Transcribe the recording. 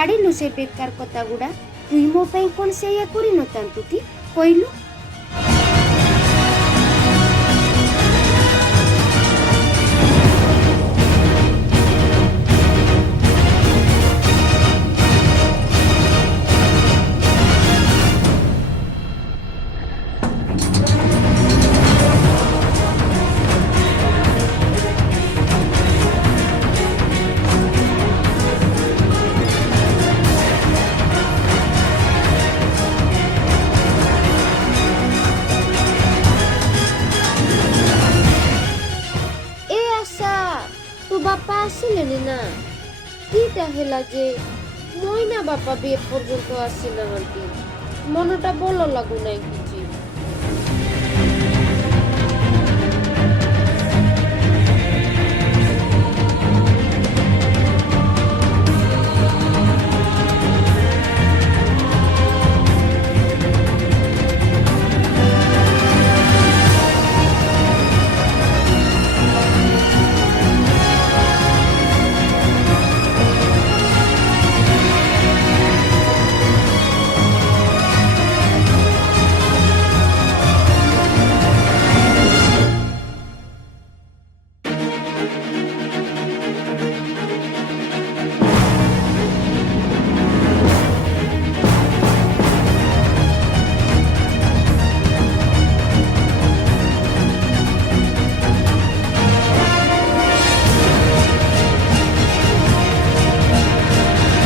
काढ़िलु से बेकार कथा गुड़ा तुई मो पई कोन से या करि नतांतु कि कहलु। बापा आसिलेनी ना कीटा हेला जे मोइना बापा भी पर्यंत आसी ना मनटा भल लागू ना।